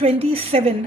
27।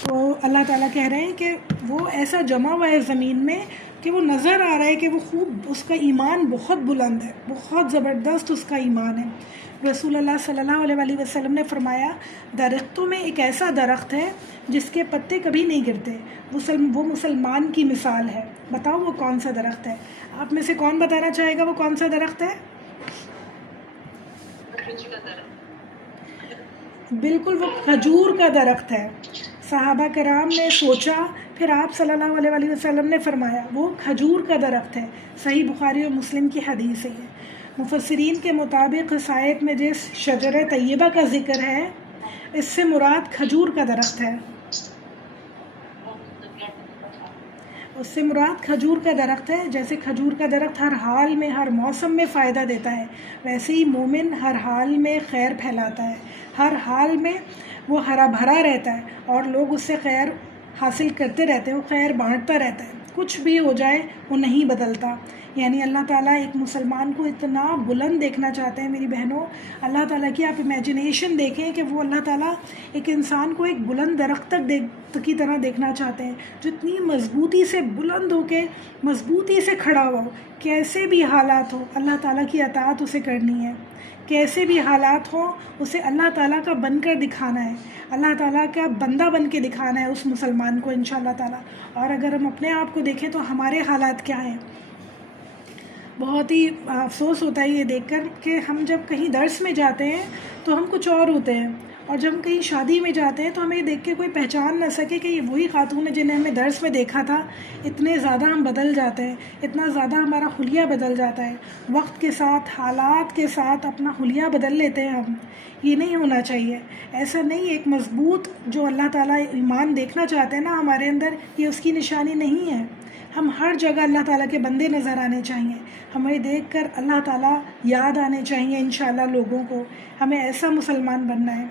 تو اللہ تعالیٰ کہہ رہے ہیں کہ وہ ایسا جمع ہوا ہے زمین میں کہ وہ نظر آ رہا ہے کہ وہ خوب، اس کا ایمان بہت بلند ہے، بہت زبردست اس کا ایمان ہے۔ رسول اللہ صلی اللہ علیہ وآلہ وسلم نے فرمایا درختوں میں ایک ایسا درخت ہے جس کے پتے کبھی نہیں گرتے، وہ مسلمان کی مثال ہے۔ بتاؤ وہ کون سا درخت ہے؟ آپ میں سے کون بتانا چاہے گا وہ کون سا درخت ہے؟ بالکل وہ کھجور کا درخت ہے۔ صحابہ کرام نے سوچا، پھر آپ صلی اللہ علیہ وآلہ وسلم نے فرمایا وہ کھجور کا درخت ہے۔ صحیح بخاری اور مسلم کی حدیث ہے۔ مفسرین کے مطابق اس آیت میں جس شجر طیبہ کا ذکر ہے اس سے مراد کھجور کا درخت ہے، اس سے مراد کھجور کا درخت ہے۔ جیسے کھجور کا درخت ہر حال میں، ہر موسم میں فائدہ دیتا ہے، ویسے ہی مومن ہر حال میں خیر پھیلاتا ہے، ہر حال میں وہ ہرا بھرا رہتا ہے اور لوگ اس سے خیر حاصل کرتے رہتے ہیں، وہ خیر بانٹتا رہتا ہے، کچھ بھی ہو جائے وہ نہیں بدلتا۔ یعنی اللہ تعالیٰ ایک مسلمان کو اتنا بلند دیکھنا چاہتے ہیں میری بہنوں۔ اللہ تعالیٰ کی آپ امیجنیشن دیکھیں کہ وہ اللہ تعالیٰ ایک انسان کو ایک بلند درخت تک کی طرح دیکھنا چاہتے ہیں، جتنی مضبوطی سے بلند ہو کے مضبوطی سے کھڑا ہوا ہو، کیسے بھی حالات ہو اللہ تعالیٰ کی اطاعت اسے کرنی ہے، کیسے بھی حالات ہوں اسے اللہ تعالیٰ کا بن کر دکھانا ہے، اللہ تعالیٰ کا بندہ بن کے دکھانا ہے اس مسلمان کو انشاءاللہ تعالیٰ۔ اور اگر ہم اپنے آپ کو دیکھیں تو ہمارے حالات کیا ہیں؟ بہت ہی افسوس ہوتا ہے یہ دیکھ کر کہ ہم جب کہیں درس میں جاتے ہیں تو ہم کچھ اور ہوتے ہیں، اور جب ہم کہیں شادی میں جاتے ہیں تو ہمیں دیکھ کے کوئی پہچان نہ سکے کہ یہ وہی خاتون ہے جنہیں ہمیں درس میں دیکھا تھا۔ اتنے زیادہ ہم بدل جاتے ہیں، اتنا زیادہ ہمارا حلیہ بدل جاتا ہے، وقت کے ساتھ حالات کے ساتھ اپنا حلیہ بدل لیتے ہیں ہم۔ یہ نہیں ہونا چاہیے، ایسا نہیں۔ ایک مضبوط جو اللہ تعالیٰ ایمان دیکھنا چاہتے ہیں نا ہمارے اندر، یہ اس کی نشانی نہیں ہے۔ ہم ہر جگہ اللہ تعالیٰ کے بندے نظر آنے چاہیے، ہمیں دیکھ کر اللہ تعالیٰ یاد آنے چاہیے انشاءاللہ لوگوں کو۔ ہمیں ایسا مسلمان بننا ہے،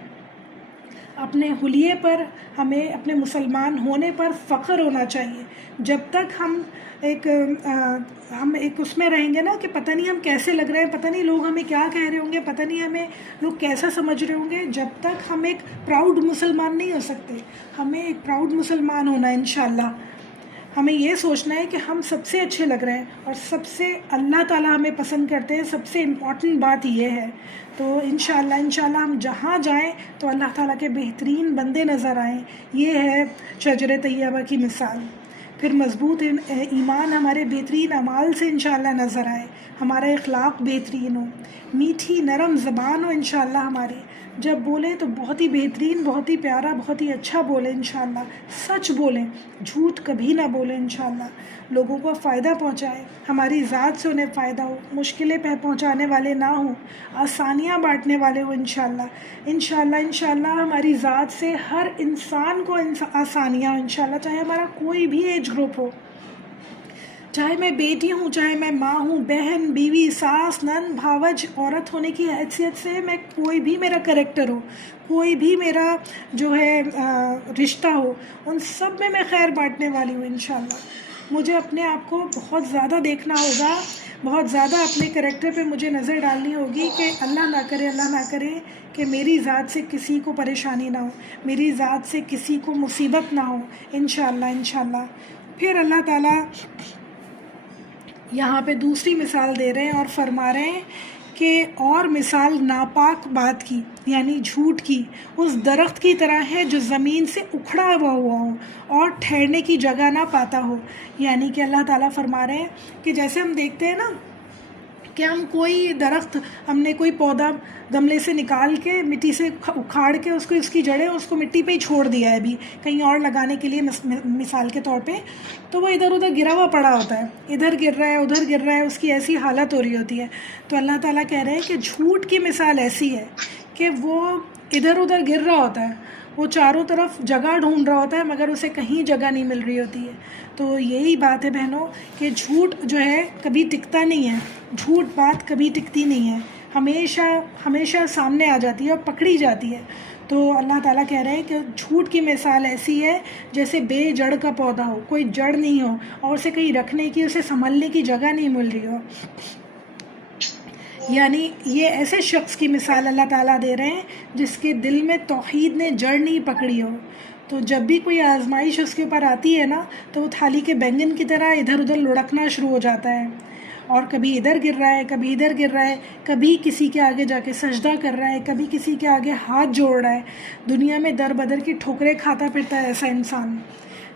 اپنے حلیے پر، ہمیں اپنے مسلمان ہونے پر فخر ہونا چاہیے۔ جب تک ہم ایک اس میں رہیں گے نا کہ پتہ نہیں ہم کیسے لگ رہے ہیں، پتہ نہیں لوگ ہمیں کیا کہہ رہے ہوں گے، پتہ نہیں ہمیں لوگ کیسا سمجھ رہے ہوں گے، جب تک ہم ایک پراؤڈ مسلمان نہیں ہو سکتے۔ ہمیں ایک پراؤڈ مسلمان ہونا ہے انشاءاللہ۔ ہمیں یہ سوچنا ہے کہ ہم سب سے اچھے لگ رہے ہیں اور سب سے اللہ تعالیٰ ہمیں پسند کرتے ہیں، سب سے امپورٹنٹ بات یہ ہے۔ تو انشاءاللہ ہم جہاں جائیں تو اللہ تعالیٰ کے بہترین بندے نظر آئیں۔ یہ ہے شجر طیبہ کی مثال۔ پھر مضبوط ایمان ہمارے بہترین اعمال سے انشاءاللہ نظر آئے، ہمارا اخلاق بہترین ہو، میٹھی نرم زبان ہو انشاءاللہ ہماری، جب بولیں تو بہت ہی بہترین، بہت ہی پیارا، بہت ہی اچھا بولیں انشاءاللہ، سچ بولیں، جھوٹ کبھی نہ بولیں انشاءاللہ، لوگوں کو فائدہ پہنچائیں، ہماری ذات سے انہیں فائدہ ہو، مشکلیں پہنچانے والے نہ ہوں، آسانیاں بانٹنے والے ہوں انشاءاللہ ہماری ذات سے ہر انسان کو آسانیاں ہوں انشاءاللہ، چاہے ہمارا کوئی بھی ایج گروپ ہو، چاہے میں بیٹی ہوں، چاہے میں ماں ہوں، بہن، بیوی، ساس، نند، بھاوج، عورت ہونے کی حیثیت سے میں کوئی بھی میرا کریکٹر ہو، کوئی بھی میرا جو ہے رشتہ ہو، ان سب میں خیر بانٹنے والی ہوں انشاءاللہ۔ مجھے اپنے آپ کو بہت زیادہ دیکھنا ہوگا، بہت زیادہ اپنے کریکٹر پہ مجھے نظر ڈالنی ہوگی کہ اللہ نہ کرے کہ میری ذات سے کسی کو پریشانی نہ ہو، میری ذات سے کسی کو مصیبت نہ ہو انشاءاللہ۔ پھر اللہ تعالیٰ یہاں پہ دوسری مثال دے رہے ہیں اور فرما رہے ہیں کہ اور مثال ناپاک بات کی یعنی جھوٹ کی اس درخت کی طرح ہے جو زمین سے اکھڑا ہوا ہو اور ٹھہرنے کی جگہ نہ پاتا ہو۔ یعنی کہ اللہ تعالیٰ فرما رہے ہیں کہ جیسے ہم دیکھتے ہیں نا کہ ہم کوئی درخت، ہم نے کوئی پودا گملے سے نکال کے مٹی سے اکھاڑ کے اس کی جڑیں اس کو مٹی پہ ہی چھوڑ دیا ہے ابھی کہیں اور لگانے کے لیے مثال کے طور پہ، تو وہ ادھر ادھر گرا ہوا پڑا ہوتا ہے، ادھر گر رہا ہے ادھر گر رہا ہے، اس کی ایسی حالت ہو رہی ہوتی ہے۔ تو اللہ تعالیٰ کہہ رہے ہیں کہ جھوٹ کی مثال ایسی ہے کہ وہ ادھر ادھر گر رہا ہوتا ہے، وہ چاروں طرف جگہ ڈھونڈ رہا ہوتا ہے مگر اسے کہیں جگہ نہیں مل رہی ہوتی ہے۔ تو یہی بات ہے بہنوں کہ جھوٹ جو ہے کبھی ٹکتا نہیں ہے، جھوٹ بات کبھی ٹکتی نہیں ہے، ہمیشہ سامنے آ جاتی ہے اور پکڑی جاتی ہے۔ تو اللہ تعالیٰ کہہ رہے ہیں کہ جھوٹ کی مثال ایسی ہے جیسے بے جڑ کا پودا ہو، کوئی جڑ نہیں ہو اور اسے کہیں رکھنے کی، اسے سنبھلنے کی جگہ نہیں مل رہی ہو۔ یعنی یہ ایسے شخص کی مثال اللہ تعالیٰ دے رہے ہیں جس کے دل میں توحید نے جڑ نہیں پکڑی ہو، تو جب بھی کوئی آزمائش اس کے اوپر آتی ہے نا تو وہ تھالی کے بینگن کی طرح ادھر ادھر لڑکنا شروع ہو جاتا ہے، اور کبھی ادھر گر رہا ہے، کبھی ادھر گر رہا ہے، کبھی کسی کے آگے جا کے سجدہ کر رہا ہے، کبھی کسی کے آگے ہاتھ جوڑ رہا ہے. دنیا میں در بدر کی ٹھوکریں کھاتا پھرتا ہے ایسا انسان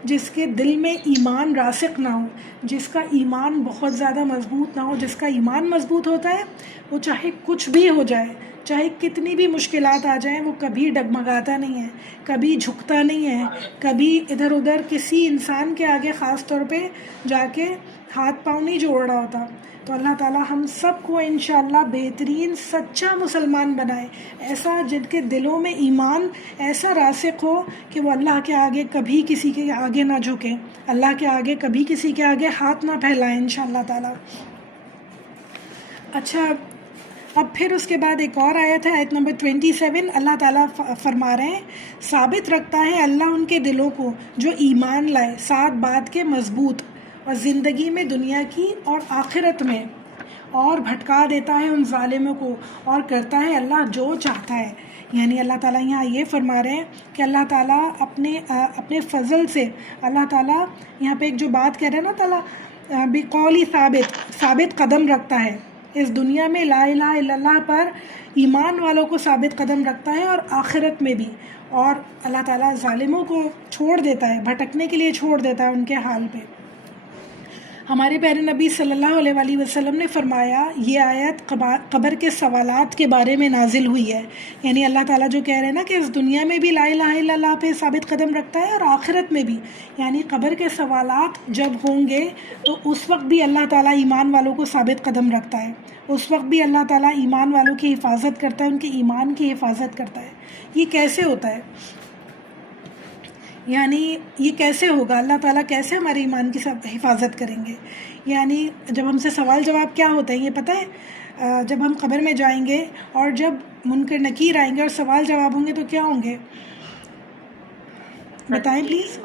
جس کے دل میں ایمان راسخ نہ ہو، جس کا ایمان بہت زیادہ مضبوط نہ ہو. جس کا ایمان مضبوط ہوتا ہے وہ چاہے کچھ بھی ہو جائے، چاہے کتنی بھی مشکلات آ جائیں، وہ کبھی ڈگمگاتا نہیں ہے، کبھی جھکتا نہیں ہے، کبھی ادھر ادھر کسی انسان کے آگے خاص طور پہ جا کے ہاتھ پاؤں نہیں جوڑ رہا ہوتا. تو اللہ تعالیٰ ہم سب کو انشاءاللہ بہترین سچا مسلمان بنائے، ایسا جن کے دلوں میں ایمان ایسا راسخ ہو کہ وہ اللہ کے آگے کبھی کسی کے آگے نہ جھکیں، اللہ کے آگے کبھی کسی کے آگے ہاتھ نہ پھیلائیں انشاءاللہ تعالیٰ. اچھا، اب پھر اس کے بعد ایک اور آیت ہے، آیت نمبر 27. اللہ تعالیٰ فرما رہے ہیں ثابت رکھتا ہے اللہ ان کے دلوں کو جو ایمان لائے، ساتھ بات کے مضبوط، اور زندگی میں دنیا کی اور آخرت میں، اور بھٹکا دیتا ہے ان ظالموں کو، اور کرتا ہے اللہ جو چاہتا ہے. یعنی اللہ تعالیٰ یہاں یہ فرما رہے ہیں کہ اللہ تعالیٰ اپنے فضل سے، اللہ تعالیٰ یہاں پہ ایک جو بات کہہ رہے ہیں نا تعالیٰ بقولی ثابت قدم رکھتا ہے اس دنیا میں، لا الہ الا اللہ پر ایمان والوں کو ثابت قدم رکھتا ہے اور آخرت میں بھی. اور اللہ تعالیٰ ظالموں کو چھوڑ دیتا ہے، بھٹکنے کے لیے چھوڑ دیتا ہے ان کے حال پہ. ہمارے پیارے نبی صلی اللہ علیہ وآلہ وسلم نے فرمایا یہ آیت قبر کے سوالات کے بارے میں نازل ہوئی ہے. یعنی اللہ تعالیٰ جو کہہ رہے ہیں نا کہ اس دنیا میں بھی لا الہ الا اللہ پہ ثابت قدم رکھتا ہے اور آخرت میں بھی، یعنی قبر کے سوالات جب ہوں گے تو اس وقت بھی اللہ تعالیٰ ایمان والوں کو ثابت قدم رکھتا ہے، اس وقت بھی اللہ تعالیٰ ایمان والوں کی حفاظت کرتا ہے، ان کے ایمان کی حفاظت کرتا ہے. یہ کیسے ہوتا ہے؟ یعنی یہ کیسے ہوگا؟ اللہ تعالیٰ کیسے ہمارے ایمان کی حفاظت کریں گے؟ یعنی جب ہم سے سوال جواب کیا ہوتا ہے یہ پتہ ہے؟ جب ہم قبر میں جائیں گے اور جب منکر نکیر آئیں گے اور سوال جواب ہوں گے تو کیا ہوں گے؟ بتائیں پلیز.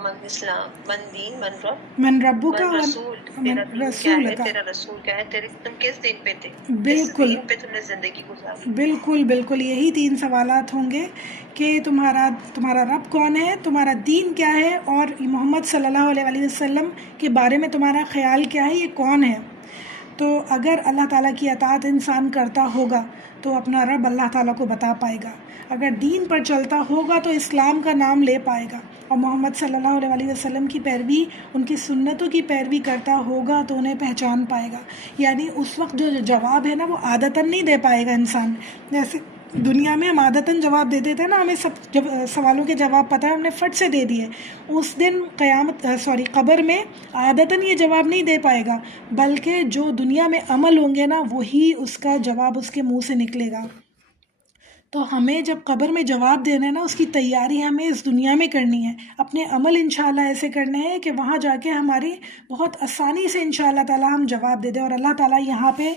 من اسلام، من دین، من رب، من ربو کا، من رسول کا، تیرا رسول کیا ہے، تم کس دین پہ تھے، بالکل دین پہ تم نے زندگی گزاری. بالکل بالکل یہی 3 سوالات ہوں گے کہ تمہارا رب کون ہے، تمہارا دین کیا ہے، اور محمد صلی اللہ علیہ وآلہ وسلم کے بارے میں تمہارا خیال کیا ہے، یہ کون ہے. تو اگر اللہ تعالیٰ کی اطاعت انسان کرتا ہوگا تو اپنا رب اللہ تعالیٰ کو بتا پائے گا، اگر دین پر چلتا ہوگا تو اسلام کا نام لے پائے گا، اور محمد صلی اللہ علیہ وآلہ وسلم کی پیروی، ان کی سنتوں کی پیروی کرتا ہوگا تو انہیں پہچان پائے گا. یعنی اس وقت جو جواب ہے نا وہ عادتاً نہیں دے پائے گا انسان. جیسے دنیا میں ہم عادتاً جواب دے دیتے ہیں نا، ہمیں سب سوالوں کے جواب پتہ ہے، ہم نے فٹ سے دے دیے. اس دن قبر میں عادتاً یہ جواب نہیں دے پائے گا، بلکہ جو دنیا میں عمل ہوں گے نا وہی اس کا جواب اس کے منہ سے نکلے گا. تو ہمیں جب قبر میں جواب دینا ہے نا اس کی تیاری ہمیں اس دنیا میں کرنی ہے. اپنے عمل انشاءاللہ ایسے کرنے ہیں کہ وہاں جا کے ہماری بہت آسانی سے انشاءاللہ تعالیٰ ہم جواب دے دیں. اور اللہ تعالیٰ یہاں پہ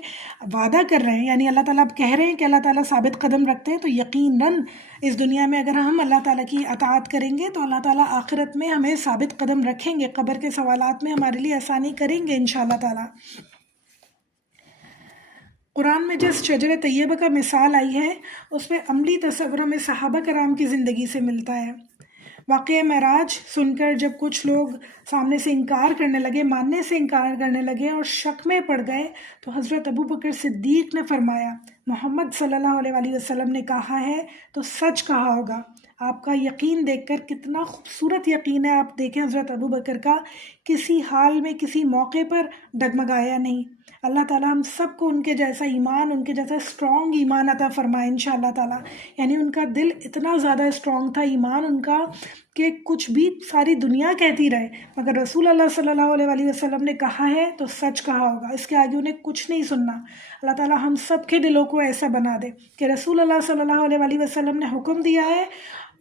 وعدہ کر رہے ہیں، یعنی اللہ تعالیٰ اب کہہ رہے ہیں کہ اللہ تعالیٰ ثابت قدم رکھتے ہیں، تو یقیناً اس دنیا میں اگر ہم اللہ تعالیٰ کی اطاعت کریں گے تو اللہ تعالیٰ آخرت میں ہمیں ثابت قدم رکھیں گے، قبر کے سوالات میں ہمارے لیے آسانی کریں گے انشاءاللہ تعالیٰ. قرآن میں جس شجر طیبہ کا مثال آئی ہے اس میں عملی تصور ہمیں صحابہ کرام کی زندگی سے ملتا ہے. واقعہ معراج سن کر جب کچھ لوگ سامنے سے انکار کرنے لگے، ماننے سے انکار کرنے لگے اور شک میں پڑ گئے، تو حضرت ابو بکر صدیق نے فرمایا محمد صلی اللہ علیہ وآلہ وسلم نے کہا ہے تو سچ کہا ہوگا. آپ کا یقین دیکھ کر کتنا خوبصورت یقین ہے. آپ دیکھیں حضرت ابو بکر کا، کسی حال میں کسی موقع پر ڈگمگایا نہیں. اللہ تعالیٰ ہم سب کو ان کے جیسا ایمان، ان کے جیسا اسٹرانگ ایمان عطا فرمائے انشاءاللہ تعالیٰ. یعنی ان کا دل اتنا زیادہ اسٹرانگ تھا، ایمان ان کا، کہ کچھ بھی ساری دنیا کہتی رہے مگر رسول اللہ صلی اللہ علیہ وآلہ وسلم نے کہا ہے تو سچ کہا ہوگا، اس کے آگے انہیں کچھ نہیں سننا. اللہ تعالیٰ ہم سب کے دلوں کو ایسا بنا دے کہ رسول اللہ صلی اللہ علیہ وآلہ وسلم نے حکم دیا ہے،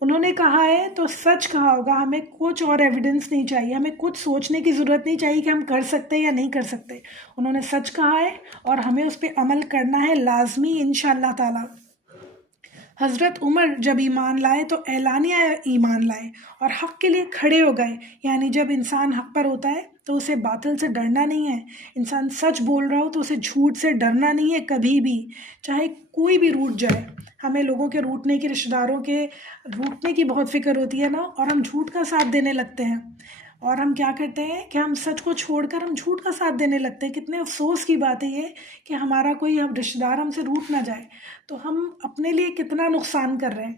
انہوں نے کہا ہے تو سچ کہا ہوگا. ہمیں کچھ اور ایویڈنس نہیں چاہیے، ہمیں کچھ سوچنے کی ضرورت نہیں چاہیے کہ ہم کر سکتے یا نہیں کر سکتے. انہوں نے سچ کہا ہے اور ہمیں اس پہ عمل کرنا ہے لازمی انشاءاللہ تعالی. حضرت عمر جب ایمان لائے تو اعلانیہ ایمان لائے اور حق کے لیے کھڑے ہو گئے. یعنی جب انسان حق پر ہوتا ہے تو اسے باطل سے ڈرنا نہیں ہے. انسان سچ بول رہا ہو تو اسے جھوٹ سے ڈرنا نہیں ہے کبھی بھی، چاہے کوئی بھی روٹ جائے. ہمیں لوگوں کے روٹنے کی، رشتہ داروں کے روٹنے کی بہت فکر ہوتی ہے نا، اور ہم جھوٹ کا ساتھ دینے لگتے ہیں. اور ہم کیا کرتے ہیں کہ ہم سچ کو چھوڑ کر ہم جھوٹ کا ساتھ دینے لگتے ہیں. کتنے افسوس کی بات ہے یہ کہ ہمارا کوئی رشتہ دار ہم سے روٹ نہ جائے تو ہم اپنے لیے کتنا نقصان کر رہے ہیں.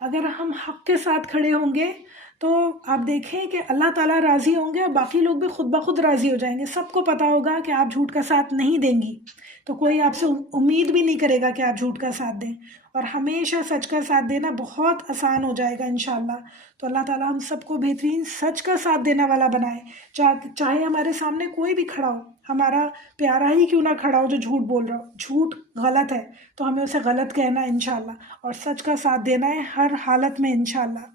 اگر ہم حق کے ساتھ کھڑے ہوں گے تو آپ دیکھیں کہ اللہ تعالیٰ راضی ہوں گے اور باقی لوگ بھی خود بخود راضی ہو جائیں گے. سب کو پتہ ہوگا کہ آپ جھوٹ کا ساتھ نہیں دیں گی تو کوئی آپ سے امید بھی نہیں کرے گا کہ آپ جھوٹ کا ساتھ دیں، اور ہمیشہ سچ کا ساتھ دینا بہت آسان ہو جائے گا انشاءاللہ. تو اللہ تعالیٰ ہم سب کو بہترین سچ کا ساتھ دینے والا بنائے. چاہے ہمارے سامنے کوئی بھی کھڑا ہو، ہمارا پیارا ہی کیوں نہ کھڑا ہو جو جھوٹ بول رہا ہو، جھوٹ غلط ہے تو ہمیں اسے غلط کہنا ہے انشاءاللہ، اور سچ کا ساتھ دینا ہے ہر حالت میں انشاءاللہ.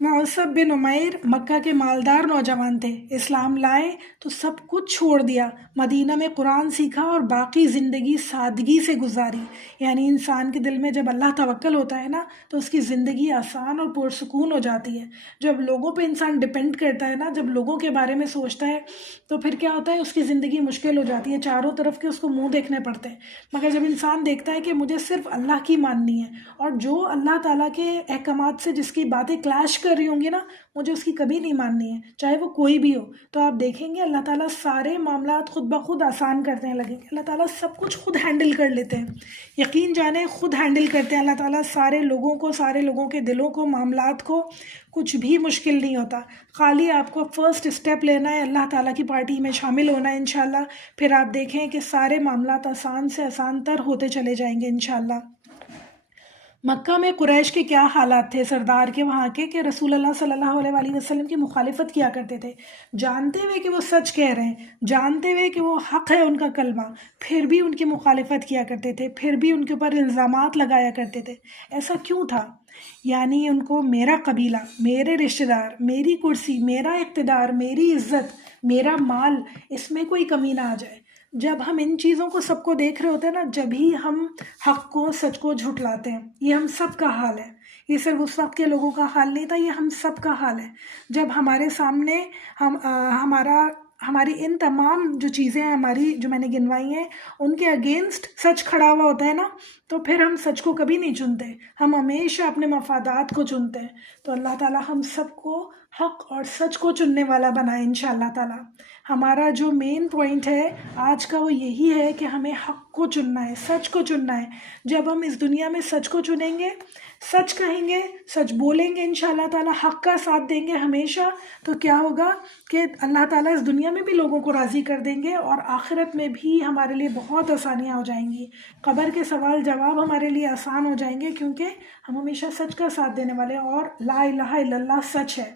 معصب بن عمیر مکہ کے مالدار نوجوان تھے. اسلام لائے تو سب کچھ چھوڑ دیا، مدینہ میں قرآن سیکھا اور باقی زندگی سادگی سے گزاری. یعنی انسان کے دل میں جب اللہ توکل ہوتا ہے نا تو اس کی زندگی آسان اور پرسکون ہو جاتی ہے. جب لوگوں پہ انسان ڈپینڈ کرتا ہے نا، جب لوگوں کے بارے میں سوچتا ہے تو پھر کیا ہوتا ہے، اس کی زندگی مشکل ہو جاتی ہے، چاروں طرف کے اس کو منہ دیکھنے پڑتے ہیں. مگر جب انسان دیکھتا ہے کہ مجھے صرف اللہ کی ماننی ہے اور جو اللہ تعالیٰ کے احکامات سے جس کی باتیں کلیش کر رہی ہوں گی نا، مجھے اس کی کبھی نہیں ماننی ہے، چاہے وہ کوئی بھی ہو. تو آپ دیکھیں گے اللہ تعالیٰ سارے معاملات خود بخود آسان کرنے لگیں گے. اللہ تعالیٰ سب کچھ خود ہینڈل کر لیتے ہیں، یقین جانیں خود ہینڈل کرتے ہیں اللہ تعالیٰ سارے لوگوں کو، سارے لوگوں کے دلوں کو، معاملات کو. کچھ بھی مشکل نہیں ہوتا، خالی آپ کو فرسٹ اسٹیپ لینا ہے، اللہ تعالیٰ کی پارٹی میں شامل ہونا ہے انشاءاللہ. پھر آپ دیکھیں کہ سارے معاملات آسان سے آسان تر ہوتے چلے جائیں گے انشاءاللہ. مکہ میں قریش کے کیا حالات تھے سردار کے وہاں کے، کہ رسول اللہ صلی اللہ علیہ وآلہ وسلم کی مخالفت کیا کرتے تھے، جانتے ہوئے کہ وہ سچ کہہ رہے ہیں، جانتے ہوئے کہ وہ حق ہے ان کا کلمہ، پھر بھی ان کی مخالفت کیا کرتے تھے، پھر بھی ان کے اوپر الزامات لگایا کرتے تھے. ایسا کیوں تھا؟ یعنی ان کو میرا قبیلہ، میرے رشتہ دار، میری کرسی، میرا اقتدار، میری عزت، میرا مال، اس میں کوئی کمی نہ آ جائے. جب ہم ان چیزوں کو سب کو دیکھ رہے ہوتے ہیں نا، جب ہی ہم حق کو، سچ کو جھٹلاتے ہیں. یہ ہم سب کا حال ہے، یہ صرف اس وقت کے لوگوں کا حال نہیں تھا، یہ ہم سب کا حال ہے. جب ہمارے سامنے ہماری ان تمام جو چیزیں ہیں، ہماری جو میں نے گنوائی ہیں، ان کے اگینسٹ سچ کھڑا ہوا ہوتا ہے نا، تو پھر ہم سچ کو کبھی نہیں چنتے، ہم ہمیشہ اپنے مفادات کو چنتے ہیں. تو اللہ تعالیٰ ہم سب کو حق اور سچ کو چننے والا بنائے انشاءاللہ تعالیٰ. ہمارا جو مین پوائنٹ ہے آج کا وہ یہی ہے کہ ہمیں حق کو چننا ہے، سچ کو چننا ہے. جب ہم اس دنیا میں سچ کو چنیں گے، سچ کہیں گے، سچ بولیں گے انشاءاللہ تعالیٰ، حق کا ساتھ دیں گے ہمیشہ، تو کیا ہوگا کہ اللہ تعالیٰ اس دنیا میں بھی لوگوں کو راضی کر دیں گے اور آخرت میں بھی ہمارے لیے بہت آسانیاں ہو جائیں گی. قبر کے سوال جواب ہمارے لیے آسان ہو جائیں گے کیونکہ ہم ہمیشہ سچ کا ساتھ دینے والے ہیں. اور لا الہ الا اللہ سچ ہے،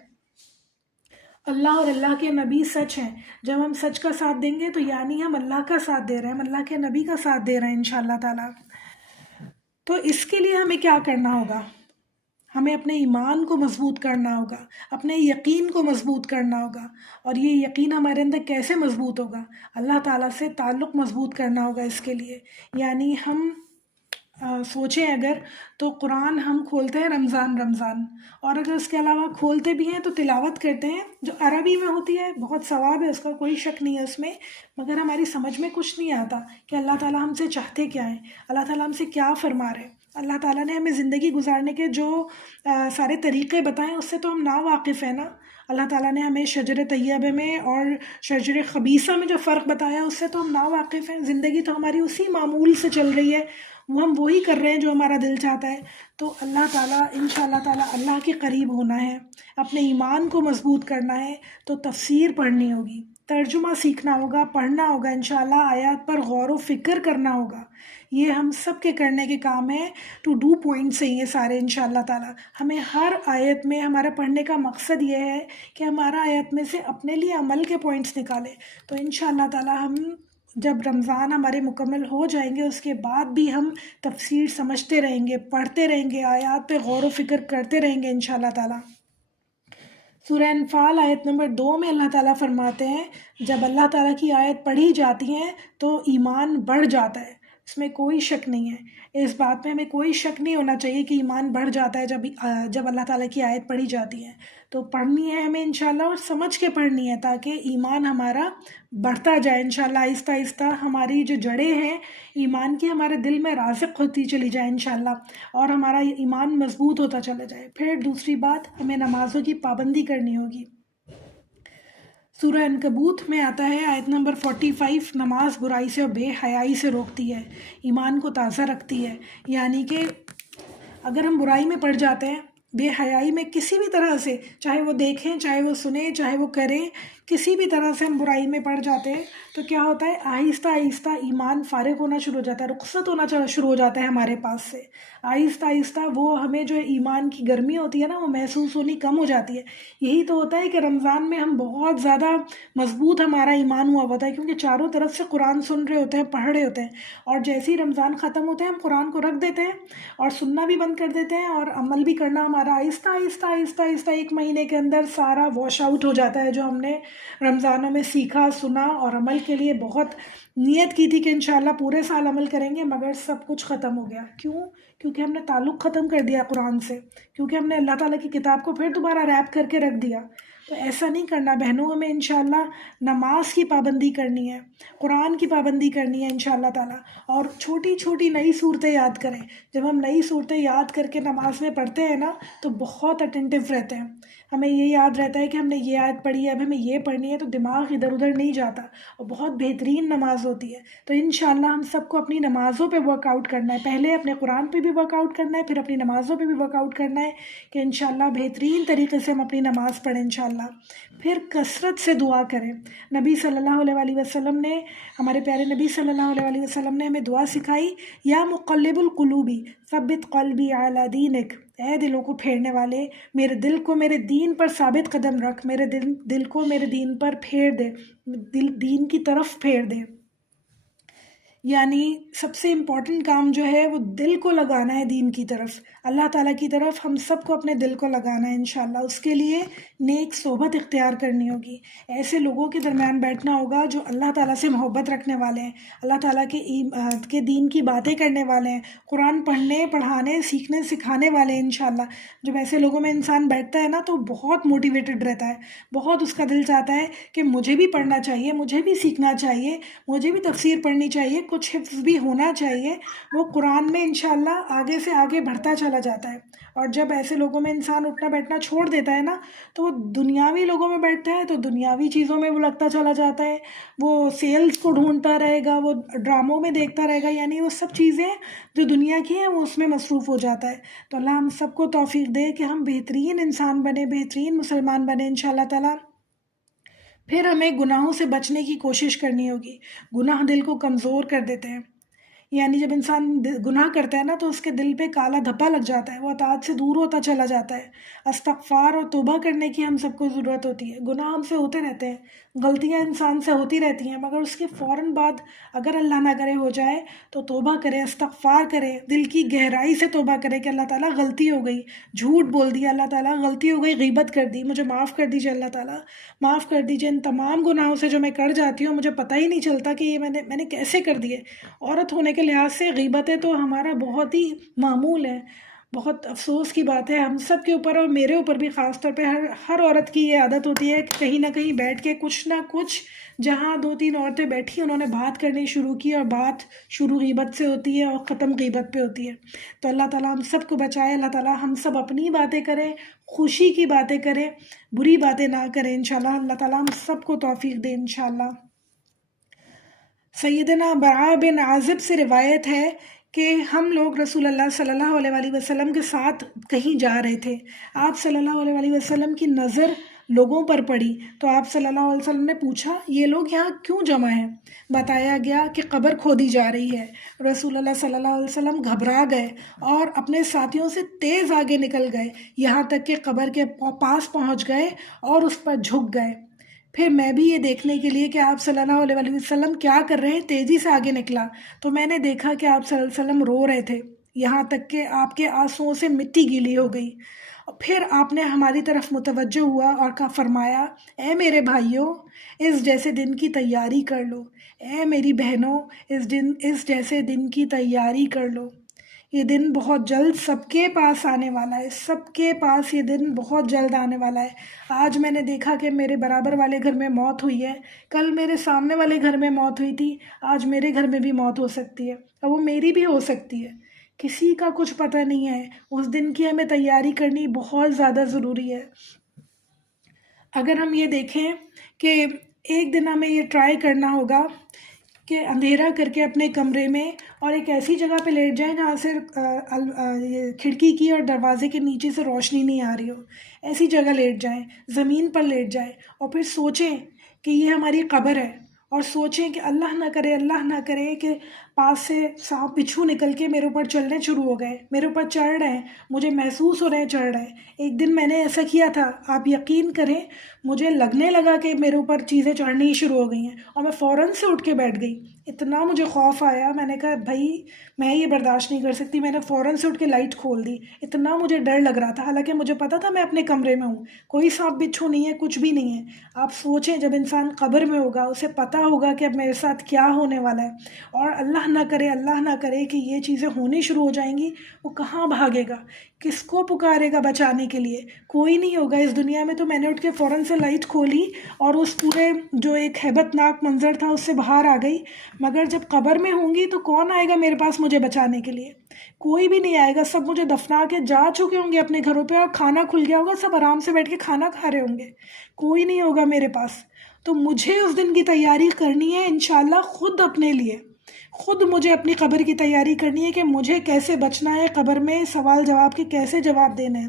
اللہ اور اللہ کے نبی سچ ہیں. جب ہم سچ کا ساتھ دیں گے تو یعنی ہم اللہ کا ساتھ دے رہے ہیں، ہم اللہ کے نبی کا ساتھ دے رہے ہیں انشاءاللہ تعالیٰ. تو اس کے لیے ہمیں کیا کرنا ہوگا؟ ہمیں اپنے ایمان کو مضبوط کرنا ہوگا، اپنے یقین کو مضبوط کرنا ہوگا. اور یہ یقین ہمارے اندر کیسے مضبوط ہوگا؟ اللہ تعالیٰ سے تعلق مضبوط کرنا ہوگا اس کے لیے. یعنی ہم سوچیں اگر، تو قرآن ہم کھولتے ہیں رمضان، اور اگر اس کے علاوہ کھولتے بھی ہیں تو تلاوت کرتے ہیں جو عربی میں ہوتی ہے، بہت ثواب ہے اس کا، کوئی شک نہیں ہے اس میں. مگر ہماری سمجھ میں کچھ نہیں آتا کہ اللہ تعالیٰ ہم سے چاہتے کیا ہیں، اللہ تعالیٰ ہم سے کیا فرما رہے ہیں. اللہ تعالیٰ نے ہمیں زندگی گزارنے کے جو سارے طریقے بتائیں اس سے تو ہم نا واقف ہیں نا. اللہ تعالیٰ نے ہمیں شجر طیبہ میں اور شجر خبیثہ میں جو فرق بتایا اس سے تو ہم نا واقف ہیں. زندگی تو ہماری اسی معمول سے چل رہی ہے، وہ ہم وہی کر رہے ہیں جو ہمارا دل چاہتا ہے. تو اللہ تعالیٰ انشاءاللہ تعالیٰ اللہ کے قریب ہونا ہے، اپنے ایمان کو مضبوط کرنا ہے تو تفسیر پڑھنی ہوگی، ترجمہ سیکھنا ہوگا، پڑھنا ہوگا انشاءاللہ، آیات پر غور و فکر کرنا ہوگا. یہ ہم سب کے کرنے کے کام ہیں. ٹو ڈو پوائنٹس ہیں یہ سارے انشاءاللہ تعالیٰ. ہمیں ہر آیت میں ہمارا پڑھنے کا مقصد یہ ہے کہ ہمارا آیت میں سے اپنے لیے عمل کے پوائنٹس نکالے. تو انشاءاللہ تعالیٰ ہم جب رمضان ہمارے مکمل ہو جائیں گے اس کے بعد بھی ہم تفسیر سمجھتے رہیں گے، پڑھتے رہیں گے، آیات پہ غور و فکر کرتے رہیں گے انشاءاللہ تعالیٰ. سورہ انفال آیت نمبر 2 میں اللہ تعالیٰ فرماتے ہیں جب اللہ تعالیٰ کی آیت پڑھی جاتی ہیں تو ایمان بڑھ جاتا ہے. اس میں کوئی شک نہیں ہے، اس بات میں ہمیں کوئی شک نہیں ہونا چاہیے کہ ایمان بڑھ جاتا ہے جب اللہ تعالیٰ کی آیت پڑھی جاتی ہے. تو پڑھنی ہے ہمیں انشاءاللہ، اور سمجھ کے پڑھنی ہے تاکہ ایمان ہمارا بڑھتا جائے انشاءاللہ. آہستہ آہستہ ہماری جو جڑیں ہیں ایمان کی ہمارے دل میں راسخ ہوتی چلی جائے انشاءاللہ، اور ہمارا ایمان مضبوط ہوتا چلا جائے. پھر دوسری بات، ہمیں نمازوں کی پابندی کرنی ہوگی. سورہ عنکبوت میں آتا ہے آیت نمبر 45، نماز برائی سے اور بے حیائی سے روکتی ہے، ایمان کو تازہ رکھتی ہے. یعنی کہ اگر ہم برائی میں پڑ جاتے ہیں، بے حیائی میں کسی بھی طرح سے، چاہے وہ دیکھیں، چاہے وہ سنیں، چاہے وہ کریں، کسی بھی طرح سے ہم برائی میں پڑ جاتے ہیں، تو کیا ہوتا ہے، آہستہ آہستہ ایمان فارغ ہونا شروع ہو جاتا ہے، رخصت ہونا شروع ہو جاتا ہے ہمارے پاس سے. آہستہ آہستہ وہ ہمیں جو ایمان کی گرمی ہوتی ہے نا، وہ محسوس ہونی کم ہو جاتی ہے. یہی تو ہوتا ہے کہ رمضان میں ہم بہت زیادہ مضبوط ہمارا ایمان ہوا ہوتا ہے، کیونکہ چاروں طرف سے قرآن سن رہے ہوتے ہیں، پڑھ رہے ہوتے ہیں، اور جیسے ہی رمضان ختم ہوتا ہے ہم قرآن کو رکھ دیتے ہیں اور سننا بھی بند کر دیتے ہیں، اور عمل بھی کرنا ہمارا آہستہ آہستہ آہستہ آہستہ ایک مہینے کے اندر سارا واش آؤٹ ہو جاتا ہے، جو ہم نے رمضانوں میں سیکھا، سنا اور عمل کے لیے بہت نیت کی تھی کہ انشاءاللہ پورے سال عمل کریں گے، مگر سب کچھ ختم ہو گیا. کیوں؟ کیونکہ ہم نے تعلق ختم کر دیا قرآن سے، کیونکہ ہم نے اللہ تعالیٰ کی کتاب کو پھر دوبارہ ریپ کر کے رکھ دیا. تو ایسا نہیں کرنا بہنوں، ہمیں انشاءاللہ نماز کی پابندی کرنی ہے، قرآن کی پابندی کرنی ہے انشاءاللہ تعالیٰ، اور چھوٹی چھوٹی نئی صورتیں یاد کریں. جب ہم نئی صورتیں یاد کر کے نماز میں پڑھتے ہیں نا، تو بہت اٹینٹیو رہتے ہیں. ہمیں یہ یاد رہتا ہے کہ ہم نے یہ آیت پڑھی ہے، اب ہمیں یہ پڑھنی ہے، تو دماغ ادھر ادھر نہیں جاتا، اور بہت بہترین نماز ہوتی ہے. تو انشاءاللہ ہم سب کو اپنی نمازوں پہ ورک آؤٹ کرنا ہے، پہلے اپنے قرآن پہ بھی ورک آؤٹ کرنا ہے، پھر اپنی نمازوں پہ بھی ورک آؤٹ کرنا ہے کہ انشاءاللہ بہترین طریقے سے ہم اپنی نماز پڑھیں انشاءاللہ. پھر کثرت سے دعا کریں. نبی صلی اللہ علیہ وسلم نے، ہمارے پیارے نبی صلی اللہ علیہ وسلم نے ہمیں دعا سکھائی، یا مقلب القلوبی ثبت قلبی علی دینک، اے دلوں کو پھیرنے والے، میرے دل کو میرے دین پر ثابت قدم رکھ، میرے دل کو میرے دین پر پھیر دے، دین کی طرف پھیر دے. یعنی سب سے امپورٹنٹ کام جو ہے وہ دل کو لگانا ہے دین کی طرف، اللہ تعالیٰ کی طرف ہم سب کو اپنے دل کو لگانا ہے انشاءاللہ. اس کے لیے نیک صحبت اختیار کرنی ہوگی، ایسے لوگوں کے درمیان بیٹھنا ہوگا جو اللہ تعالیٰ سے محبت رکھنے والے ہیں، اللہ تعالیٰ کے دین کی باتیں کرنے والے ہیں، قرآن پڑھنے، پڑھانے، سیکھنے، سکھانے والے ہیں انشاءاللہ. جب ایسے لوگوں میں انسان بیٹھتا ہے نا، تو بہت موٹیویٹڈ رہتا ہے، بہت اس کا دل چاہتا ہے کہ مجھے بھی پڑھنا چاہیے، مجھے بھی سیکھنا چاہیے، مجھے بھی تفسیر پڑھنی چاہیے، کچھ حفظ بھی ہونا چاہیے. وہ قرآن میں انشاءاللہ آگے سے آگے بڑھتا چلا جاتا ہے. اور جب ایسے لوگوں میں انسان اٹھنا بیٹھنا چھوڑ دیتا ہے نا، تو وہ دنیاوی لوگوں میں بیٹھتا ہے، تو دنیاوی چیزوں میں وہ لگتا چلا جاتا ہے، وہ سیلز کو ڈھونڈتا رہے گا، وہ ڈراموں میں دیکھتا رہے گا، یعنی وہ سب چیزیں جو دنیا کی ہیں وہ اس میں مصروف ہو جاتا ہے. تو اللہ ہم سب کو توفیق دے کہ ہم بہترین انسان بنے، بہترین مسلمان بنے انشاءاللہ تعالیٰ. پھر ہمیں گناہوں سے بچنے کی کوشش کرنی ہوگی. گناہ دل کو کمزور کر دیتے ہیں، یعنی جب انسان گناہ کرتا ہے نا، تو اس کے دل پہ کالا دھبا لگ جاتا ہے، وہ اطاعت سے دور ہوتا چلا جاتا ہے. استغفار اور توبہ کرنے کی ہم سب کو ضرورت ہوتی ہے. گناہ ہم سے ہوتے رہتے ہیں، غلطیاں انسان سے ہوتی رہتی ہیں، مگر اس کے فوراً بعد اگر اللہ نہ کرے ہو جائے تو توبہ کرے، استغفار کرے، دل کی گہرائی سے توبہ کرے کہ اللہ تعالیٰ غلطی ہو گئی، جھوٹ بول دیا، اللہ تعالیٰ غلطی ہو گئی، غیبت کر دی، مجھے معاف کر دیجیے اللہ تعالیٰ، معاف کر دیجیے ان تمام گناہوں سے جو میں کر جاتی ہوں، مجھے پتہ ہی نہیں چلتا کہ یہ میں نے کیسے کر دیے. عورت ہونے کے لحاظ سے غیبتیں تو ہمارا بہت ہی معمول ہے. بہت افسوس کی بات ہے ہم سب کے اوپر، اور میرے اوپر بھی خاص طور پہ ہر عورت کی یہ عادت ہوتی ہے کہ کہیں نہ کہیں بیٹھ کے کچھ نہ کچھ، جہاں 2-3 عورتیں بیٹھی انہوں نے بات کرنی شروع کی، اور بات شروع غیبت سے ہوتی ہے اور ختم غیبت پہ ہوتی ہے. تو اللہ تعالیٰ ہم سب کو بچائے، اللہ تعالیٰ ہم سب اپنی باتیں کریں، خوشی کی باتیں کریں، بری باتیں نہ کریں انشاءاللہ. اللہ تعالیٰ ہم سب کو توفیق دے انشاءاللہ. سیدنا براء بن عازب سے روایت ہے کہ ہم لوگ رسول اللہ صلی اللہ علیہ وسلم کے ساتھ کہیں جا رہے تھے. آپ صلی اللہ علیہ وسلم کی نظر لوگوں پر پڑی، تو آپ صلی اللہ علیہ وسلم نے پوچھا یہ لوگ یہاں کیوں جمع ہیں؟ بتایا گیا کہ قبر کھودی جا رہی ہے. رسول اللہ صلی اللہ علیہ وسلم گھبرا گئے اور اپنے ساتھیوں سے تیز آگے نکل گئے، یہاں تک کہ قبر کے پاس پہنچ گئے اور اس پر جھک گئے. پھر میں بھی یہ دیکھنے کے لیے کہ آپ صلی اللہ علیہ وسلم کیا کر رہے ہیں تیزی سے آگے نکلا، تو میں نے دیکھا کہ آپ صلی اللہ علیہ وسلم رو رہے تھے، یہاں تک کہ آپ کے آنسوؤں سے مٹی گیلی ہو گئی. پھر آپ نے ہماری طرف متوجہ ہوا اور فرمایا اے میرے بھائیوں اس جیسے دن کی تیاری کر لو، اے میری بہنوں اس جیسے دن کی تیاری کر لو، یہ دن بہت جلد سب کے پاس آنے والا ہے، سب کے پاس یہ دن بہت جلد آنے والا ہے۔ آج میں نے دیکھا کہ میرے برابر والے گھر میں موت ہوئی ہے، کل میرے سامنے والے گھر میں موت ہوئی تھی، آج میرے گھر میں بھی موت ہو سکتی ہے اور وہ میری بھی ہو سکتی ہے، کسی کا کچھ پتہ نہیں ہے۔ اس دن کی ہمیں تیاری کرنی بہت زیادہ ضروری ہے۔ اگر ہم یہ دیکھیں کہ ایک دن ہمیں یہ ٹرائی کرنا ہوگا کہ اندھیرا کر کے اپنے کمرے میں اور ایک ایسی جگہ پہ لیٹ جائیں جہاں سے یہ کھڑکی کی اور دروازے کے نیچے سے روشنی نہیں آ رہی ہو، ایسی جگہ لیٹ جائیں، زمین پر لیٹ جائیں اور پھر سوچیں کہ یہ ہماری قبر ہے، اور سوچیں کہ اللہ نہ کرے کہ پاس سے سانپ بچھو نکل کے میرے اوپر چلنے شروع ہو گئے، میرے اوپر چڑھ رہے ہیں، مجھے محسوس ہو رہے ہیں چڑھ رہے ہیں۔ ایک دن میں نے ایسا کیا تھا، آپ یقین کریں مجھے لگنے لگا کہ میرے اوپر چیزیں چڑھنی شروع ہو گئی ہیں اور میں فوراً سے اٹھ کے بیٹھ گئی۔ اتنا مجھے خوف آیا، میں نے کہا بھائی میں یہ برداشت نہیں کر سکتی، میں نے فوراً سے اٹھ کے لائٹ کھول دی، اتنا مجھے ڈر لگ رہا تھا، حالانکہ مجھے پتا تھا میں اپنے کمرے میں ہوں، کوئی سانپ بچھو نہیں ہے، کچھ بھی نہیں ہے۔ آپ سوچیں جب انسان قبر میں ہوگا اسے پتہ ہوگا کہ اب میرے ساتھ کیا ہونے والا ہے، اور اللہ نہ کرے کہ یہ چیزیں ہونی شروع ہو جائیں گی، وہ کہاں بھاگے گا، کس کو پکارے گا بچانے کے لیے؟ کوئی نہیں ہوگا اس دنیا میں۔ تو میں نے اٹھ کے فوراً سے لائٹ کھولی اور اس پورے جو ایک ہیبت ناک منظر تھا اس سے باہر آ گئی، مگر جب قبر میں ہوں گی تو کون آئے گا میرے پاس مجھے بچانے کے لیے؟ کوئی بھی نہیں آئے گا، سب مجھے دفنا کے جا چکے ہوں گے اپنے گھروں پہ، اور کھانا کھل گیا ہوگا، سب آرام سے بیٹھ کے کھانا کھا رہے ہوں گے، کوئی نہیں ہوگا میرے پاس۔ تو مجھے اس دن کی تیاری کرنی ہے انشاءاللہ، خود اپنے لیے، خود مجھے اپنی قبر کی تیاری کرنی ہے کہ مجھے کیسے بچنا ہے قبر میں، سوال جواب کے کیسے جواب دینے ہیں۔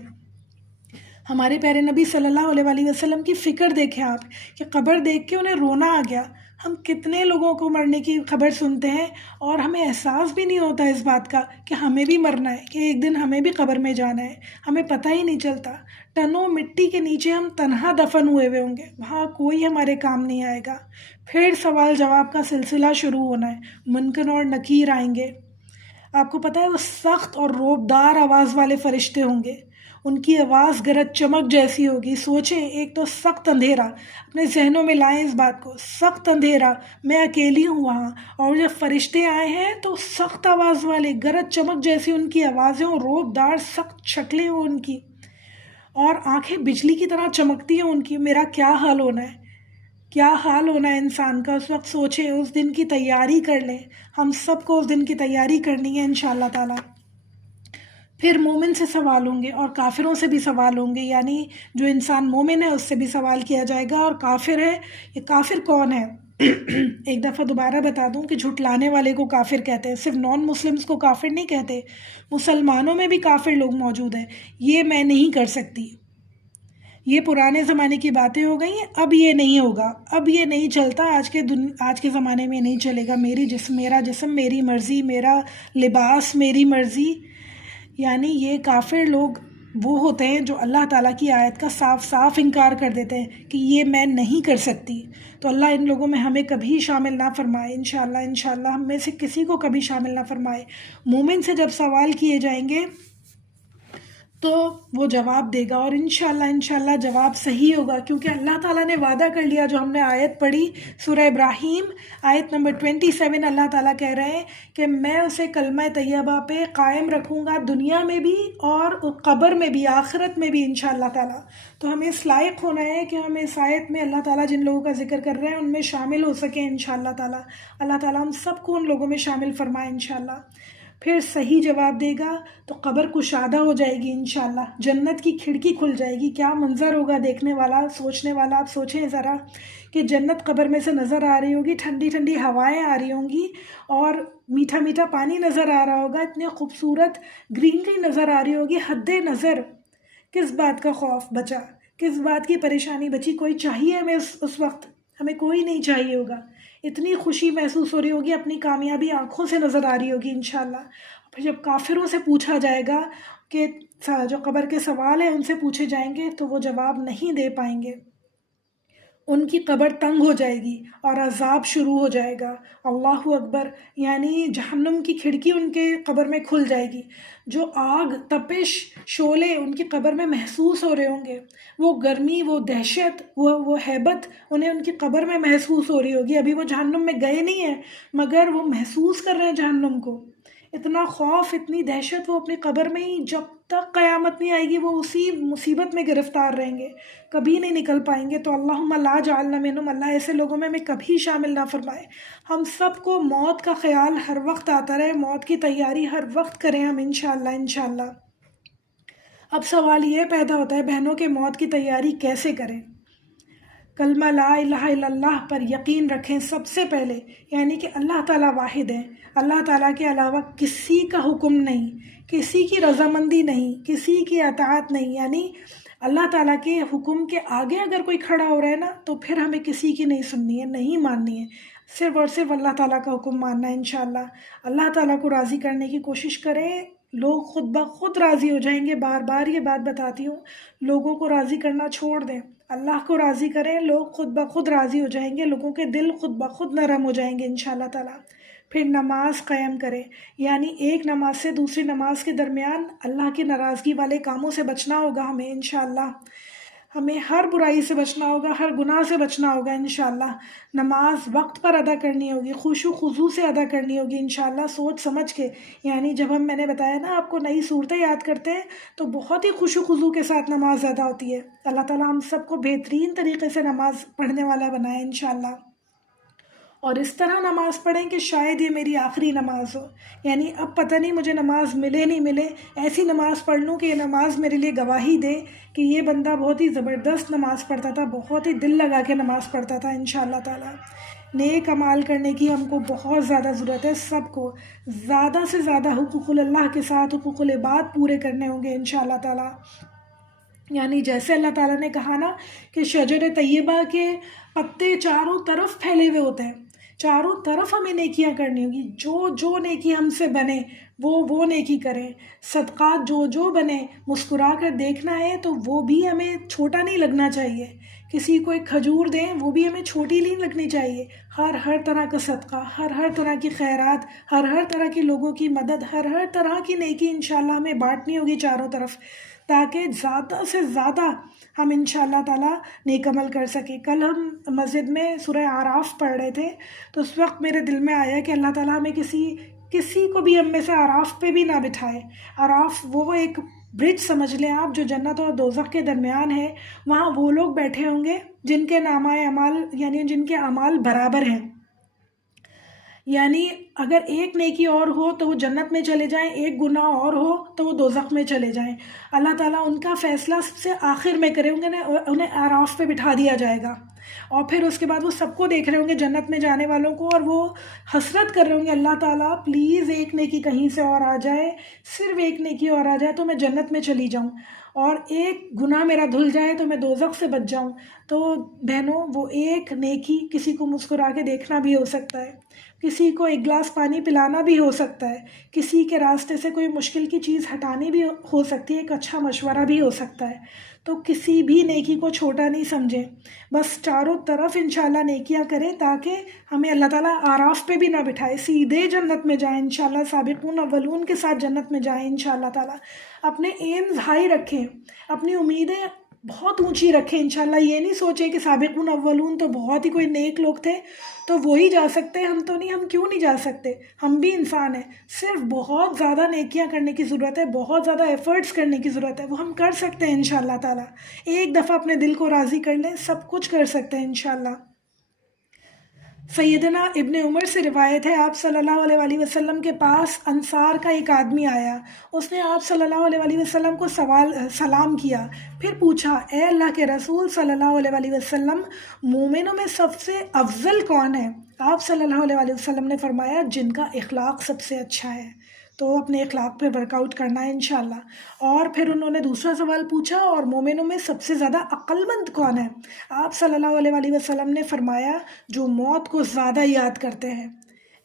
ہمارے پیارے نبی صلی اللہ علیہ وآلہ وسلم کی فکر دیکھیں آپ، کہ قبر دیکھ کے انہیں رونا آ گیا۔ ہم کتنے لوگوں کو مرنے کی خبر سنتے ہیں اور ہمیں احساس بھی نہیں ہوتا اس بات کا کہ ہمیں بھی مرنا ہے، کہ ایک دن ہمیں بھی قبر میں جانا ہے، ہمیں پتہ ہی نہیں چلتا۔ ٹنوں مٹی کے نیچے ہم تنہا دفن ہوئے ہوں گے، وہاں کوئی ہمارے کام نہیں آئے گا۔ پھر سوال جواب کا سلسلہ شروع ہونا ہے، منکر اور نکیر آئیں گے۔ آپ کو پتہ ہے وہ سخت اور رعبدار آواز والے فرشتے ہوں گے، ان کی آواز گرج چمک جیسی ہوگی۔ سوچیں، ایک تو سخت اندھیرا، اپنے ذہنوں میں لائیں اس بات کو، سخت اندھیرا، میں اکیلی ہوں وہاں، اور جب فرشتے آئے ہیں تو سخت آواز والے، گرج چمک جیسی ان کی آوازیں ہوں، رعبدار سخت شکلیں ہوں ان کی، اور آنکھیں بجلی کی طرح چمکتی ہیں ان کی۔ میرا کیا حال ہونا ہے، کیا حال ہونا ہے انسان کا اس وقت؟ سوچیں، اس دن کی تیاری کر لیں، ہم سب کو اس دن کی تیاری کرنی ہے انشاءاللہ تعالی۔ پھر مومن سے سوال ہوں گے اور کافروں سے بھی سوال ہوں گے، یعنی جو انسان مومن ہے اس سے بھی سوال کیا جائے گا، اور کافر ہے، یہ کافر کون ہے؟ ایک دفعہ دوبارہ بتا دوں کہ جھٹلانے والے کو کافر کہتے ہیں، صرف نان مسلمز کو کافر نہیں کہتے، مسلمانوں میں بھی کافر لوگ موجود ہیں۔ یہ میں نہیں کر سکتی، یہ پرانے زمانے کی باتیں ہو گئی ہیں، اب یہ نہیں ہوگا، اب یہ نہیں چلتا، آج کے زمانے میں نہیں چلے گا۔ میرا جسم میری مرضی، میرا لباس میری مرضی، یعنی یہ کافر لوگ وہ ہوتے ہیں جو اللہ تعالیٰ کی آیت کا صاف صاف انکار کر دیتے ہیں کہ یہ میں نہیں کر سکتی۔ تو اللہ ان لوگوں میں ہمیں کبھی شامل نہ فرمائے، انشاءاللہ ہم میں سے کسی کو کبھی شامل نہ فرمائے۔ مومن سے جب سوال کیے جائیں گے تو وہ جواب دے گا، اور انشاءاللہ جواب صحیح ہوگا، کیونکہ اللہ تعالیٰ نے وعدہ کر لیا۔ جو ہم نے آیت پڑھی سورہ ابراہیم آیت نمبر 27، اللہ تعالیٰ کہہ رہے ہیں کہ میں اسے کلمہ طیبہ پہ قائم رکھوں گا، دنیا میں بھی اور قبر میں بھی، آخرت میں بھی انشاءاللہ تعالیٰ۔ تو ہمیں اس لائق ہونا ہے کہ ہم اس آیت میں اللہ تعالیٰ جن لوگوں کا ذکر کر رہے ہیں ان میں شامل ہو سکیں انشاءاللہ تعالیٰ۔ اللہ تعالیٰ ہم سب کو ان لوگوں میں شامل فرمائے انشاءاللہ۔ پھر صحیح جواب دے گا تو قبر کشادہ ہو جائے گی انشاءاللہ، جنت کی کھڑکی کھل جائے گی۔ کیا منظر ہوگا دیکھنے والا، سوچنے والا۔ آپ سوچیں ذرا کہ جنت قبر میں سے نظر آ رہی ہوگی، ٹھنڈی ٹھنڈی ہوائیں آ رہی ہوں گی، اور میٹھا میٹھا پانی نظر آ رہا ہوگا، اتنے خوبصورت گرینری نظر آ رہی ہوگی، حد نظر۔ کس بات کا خوف بچا، کس بات کی پریشانی بچی؟ کوئی چاہیے ہمیں اس وقت؟ ہمیں کوئی نہیں چاہیے ہوگا۔ اتنی خوشی محسوس ہو رہی ہوگی، اپنی کامیابی آنکھوں سے نظر آ رہی ہوگی انشاءاللہ۔ پھر جب کافروں سے پوچھا جائے گا کہ جو قبر کے سوال ہیں ان سے پوچھے جائیں گے تو وہ جواب نہیں دے پائیں گے، ان کی قبر تنگ ہو جائے گی اور عذاب شروع ہو جائے گا۔ اللہ اکبر، یعنی جہنم کی کھڑکی ان کے قبر میں کھل جائے گی، جو آگ، تپش، شعلے ان کی قبر میں محسوس ہو رہے ہوں گے، وہ گرمی، وہ دہشت، وہ ہیبت انہیں ان کی قبر میں محسوس ہو رہی ہوگی۔ ابھی وہ جہنم میں گئے نہیں ہیں مگر وہ محسوس کر رہے ہیں جہنم کو۔ اتنا خوف، اتنی دہشت، وہ اپنی قبر میں ہی جب تک قیامت نہیں آئے گی وہ اسی مصیبت میں گرفتار رہیں گے، کبھی نہیں نکل پائیں گے۔ تو اللہم لا جعلنا منہم، اللہ ایسے لوگوں میں ہمیں کبھی شامل نہ فرمائے۔ ہم سب کو موت کا خیال ہر وقت آتا رہے، موت کی تیاری ہر وقت کریں ہم انشاءاللہ انشاءاللہ۔ اب سوال یہ پیدا ہوتا ہے بہنوں کہ موت کی تیاری کیسے کریں؟ کلمہ لا الہ الا اللہ پر یقین رکھیں سب سے پہلے، یعنی کہ اللہ تعالیٰ واحد ہے، اللہ تعالیٰ کے علاوہ کسی کا حکم نہیں، کسی کی رضامندی نہیں، کسی کی اطاعت نہیں، یعنی اللہ تعالیٰ کے حکم کے آگے اگر کوئی کھڑا ہو رہا ہے نا تو پھر ہمیں کسی کی نہیں سننی ہے، نہیں ماننی ہے، صرف اور صرف اللہ تعالیٰ کا حکم ماننا ہے انشاءاللہ۔ اللہ تعالیٰ کو راضی کرنے کی کوشش کریں، لوگ خود بخود راضی ہو جائیں گے۔ بار بار یہ بات بتاتی ہوں، لوگوں کو راضی کرنا چھوڑ دیں، اللہ کو راضی کریں، لوگ خود بخود راضی ہو جائیں گے، لوگوں کے دل خود بخود نرم ہو جائیں گے انشاءاللہ تعالیٰ۔ پھر نماز قائم کریں، یعنی ایک نماز سے دوسری نماز کے درمیان اللہ کی ناراضگی والے کاموں سے بچنا ہوگا ہمیں انشاءاللہ، ہمیں ہر برائی سے بچنا ہوگا، ہر گناہ سے بچنا ہوگا انشاءاللہ۔ نماز وقت پر ادا کرنی ہوگی، خشوع خضوع سے ادا کرنی ہوگی انشاءاللہ، سوچ سمجھ کے، یعنی جب میں نے بتایا نا آپ کو نئی صورتیں یاد کرتے ہیں تو بہت ہی خشوع خضوع کے ساتھ نماز ادا ہوتی ہے۔ اللہ تعالیٰ ہم سب کو بہترین طریقے سے نماز پڑھنے والا بنائے انشاءاللہ، اور اس طرح نماز پڑھیں کہ شاید یہ میری آخری نماز ہو، یعنی اب پتہ نہیں مجھے نماز ملے نہیں ملے، ایسی نماز پڑھ لوں کہ یہ نماز میرے لیے گواہی دے کہ یہ بندہ بہت ہی زبردست نماز پڑھتا تھا، بہت ہی دل لگا کے نماز پڑھتا تھا انشاءاللہ تعالیٰ۔ نیک اعمال کرنے کی ہم کو بہت زیادہ ضرورت ہے، سب کو زیادہ سے زیادہ حقوق اللہ کے ساتھ حقوق العباد پورے کرنے ہوں گے انشاءاللہ تعالیٰ۔ یعنی جیسے اللہ تعالیٰ نے کہا نا کہ شجر طیبہ کے پتے چاروں طرف پھیلے ہوئے ہوتے ہیں، چاروں طرف ہمیں نیکیاں کرنی ہوگی، جو نیکی ہم سے بنے وہ نیکی کریں، صدقات جو بنے، مسکرا کر دیکھنا ہے تو وہ بھی ہمیں چھوٹا نہیں لگنا چاہیے، کسی کو ایک کھجور دیں وہ بھی ہمیں چھوٹی نہیں لگنی چاہیے، ہر طرح کا صدقہ، ہر طرح کی خیرات، ہر طرح کی لوگوں کی مدد، ہر طرح کی نیکی انشاءاللہ ہمیں بانٹنی ہوگی چاروں طرف، تاکہ زیادہ سے زیادہ ہم انشاءاللہ تعالیٰ نیک عمل کر سکیں۔ کل ہم مسجد میں سورہ اعراف پڑھ رہے تھے تو اس وقت میرے دل میں آیا کہ اللہ تعالیٰ ہمیں کسی کو بھی ہم میں سے اعراف پہ بھی نہ بٹھائے۔ اعراف وہ ایک برج سمجھ لیں آپ جو جنت اور دوزخ کے درمیان ہے، وہاں وہ لوگ بیٹھے ہوں گے جن کے نامہ اعمال یعنی جن کے اعمال برابر ہیں، یعنی اگر ایک نیکی اور ہو تو وہ جنت میں چلے جائیں، ایک گناہ اور ہو تو وہ دوزخ میں چلے جائیں۔ اللہ تعالیٰ ان کا فیصلہ سب سے آخر میں کریں گے، انہیں اعراف پہ بٹھا دیا جائے گا، اور پھر اس کے بعد وہ سب کو دیکھ رہے ہوں گے جنت میں جانے والوں کو، اور وہ حسرت کر رہے ہوں گے اللہ تعالیٰ پلیز ایک نیکی کہیں سے اور آ جائے، صرف ایک نیکی اور آ جائے تو میں جنت میں چلی جاؤں، اور ایک گناہ میرا دھل جائے تو میں دوزخ سے بچ جاؤں۔ تو بہنوں وہ ایک نیکی کسی کو مسکرا کے دیکھنا بھی ہو سکتا ہے، کسی کو ایک گلاس پانی پلانا بھی ہو سکتا ہے، کسی کے راستے سے کوئی مشکل کی چیز ہٹانی بھی ہو سکتی ہے، ایک اچھا مشورہ بھی ہو سکتا ہے۔ تو کسی بھی نیکی کو چھوٹا نہیں سمجھیں، بس چاروں طرف انشاءاللہ نیکیاں کریں تاکہ ہمیں اللہ تعالیٰ اعراف پہ بھی نہ بٹھائے، سیدھے جنت میں جائیں انشاءاللہ، سابقون اولون کے ساتھ جنت میں جائیں انشاءاللہ تعالیٰ۔ اپنے ایمز ہائی رکھیں، اپنی امیدیں بہت اونچی رکھیں انشاءاللہ، یہ نہیں سوچیں کہ سابقون اولون تو بہت ہی کوئی نیک لوگ تھے تو وہی جا سکتے ہیں، ہم تو نہیں، ہم کیوں نہیں جا سکتے، ہم بھی انسان ہیں، صرف بہت زیادہ نیکیاں کرنے کی ضرورت ہے، بہت زیادہ ایفرٹس کرنے کی ضرورت ہے، وہ ہم کر سکتے ہیں انشاءاللہ تعالیٰ۔ ایک دفعہ اپنے دل کو راضی کر لیں، سب کچھ کر سکتے ہیں انشاءاللہ۔ سیدنا ابن عمر سے روایت ہے، آپ صلی اللہ علیہ وآلہ وسلم کے پاس انصار کا ایک آدمی آیا، اس نے آپ صلی اللہ علیہ وآلہ وسلم کو سلام کیا، پھر پوچھا اے اللہ کے رسول صلی اللہ علیہ وآلہ وسلم، مومنوں میں سب سے افضل کون ہے؟ آپ صلی اللہ علیہ وآلہ وسلم نے فرمایا جن کا اخلاق سب سے اچھا ہے، تو اپنے اخلاق پہ ورک آؤٹ کرنا ہے انشاءاللہ۔ اور پھر انہوں نے دوسرا سوال پوچھا، اور مومنوں میں سب سے زیادہ عقل مند کون ہے؟ آپ صلی اللہ علیہ وآلہ وسلم نے فرمایا جو موت کو زیادہ یاد کرتے ہیں۔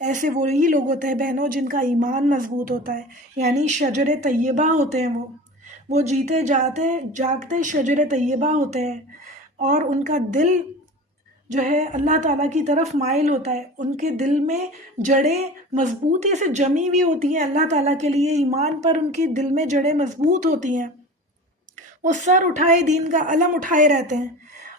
ایسے وہی لوگ ہوتے ہیں بہنوں جن کا ایمان مضبوط ہوتا ہے، یعنی شجر طیبہ ہوتے ہیں، وہ جیتے جاگتے شجر طیبہ ہوتے ہیں، اور ان کا دل جو ہے اللہ تعالیٰ کی طرف مائل ہوتا ہے، ان کے دل میں جڑیں مضبوطی سے جمی ہوئی ہوتی ہیں اللہ تعالیٰ کے لیے، ایمان پر ان کی دل میں جڑیں مضبوط ہوتی ہیں، وہ سر اٹھائے دین کا علم اٹھائے رہتے ہیں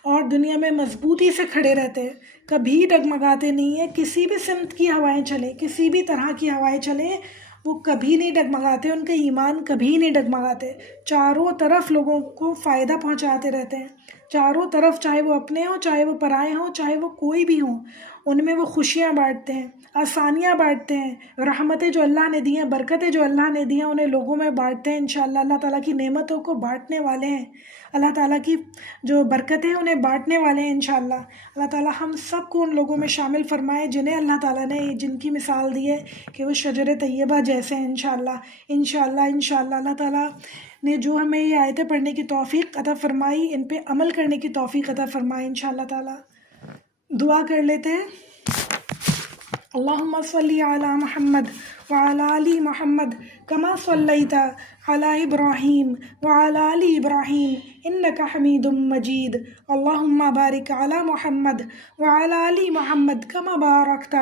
اور دنیا میں مضبوطی سے کھڑے رہتے ہیں، کبھی ڈگمگاتے نہیں ہیں، کسی بھی سمت کی ہوائیں چلیں، کسی بھی طرح کی ہوائیں چلیں، وہ کبھی نہیں ڈگمگاتے، ان کے ایمان کبھی نہیں ڈگمگاتے، چاروں طرف لوگوں کو فائدہ پہنچاتے رہتے ہیں، چاروں طرف، چاہے وہ اپنے ہوں، چاہے وہ پرائے ہوں، چاہے وہ کوئی بھی ہوں، ان میں وہ خوشیاں بانٹتے ہیں، آسانیاں بانٹتے ہیں، رحمتیں جو اللہ نے دی ہیں، برکتیں جو اللہ نے دی ہیں، انہیں لوگوں میں بانٹتے ہیں انشاءاللہ۔ اللہ تعالیٰ کی نعمتوں کو بانٹنے والے ہیں، اللہ تعالیٰ کی جو برکتیں ہیں انہیں بانٹنے والے ہیں انشاءاللہ۔ اللہ تعالیٰ ہم سب کو ان لوگوں میں شامل فرمائے جنہیں اللہ تعالیٰ نے جن کی مثال دی ہے کہ وہ شجر طیبہ جیسے ہیں انشاءاللہ انشاءاللہ انشاءاللہ۔ اللہ تعالیٰ نے جو ہمیں یہ آیتیں پڑھنے کی توفیق عطا فرمائی، ان پہ عمل کرنے کی توفیق عطا فرمائے انشاءاللہ تعالیٰ۔ دعا کر لیتے ہیں۔ اللہم صلی علی محمد وعلی آل محمد کما صلیت علی ابراہیم وعلی آل ابراہیم انک حمید مجید، اللہم بارک علی محمد وعلی آل محمد کما بارکت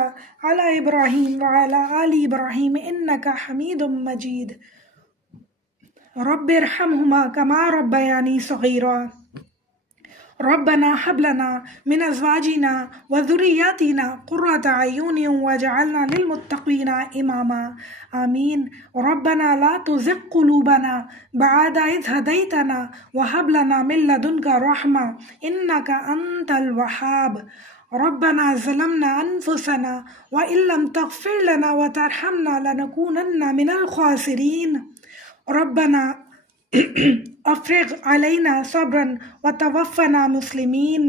علی ابراہیم وعلی آل ابراہیم انک حمید مجید۔ رب ارحمہما کما ربیانی صغیرا، ربنا هب لنا من ازواجنا وذرياتنا قرة اعين واجعلنا للمتقين اماما، آمین۔ ربنا لا تزغ قلوبنا بعد اذ هديتنا وهب لنا من لدنك رحمة انك انت الوهاب، ربنا ظلمنا انفسنا وان لم تغفر لنا وترحمنا لنكونن من الخاسرين، ربنا افرغ علینا صبرا وتوفنا مسلمین۔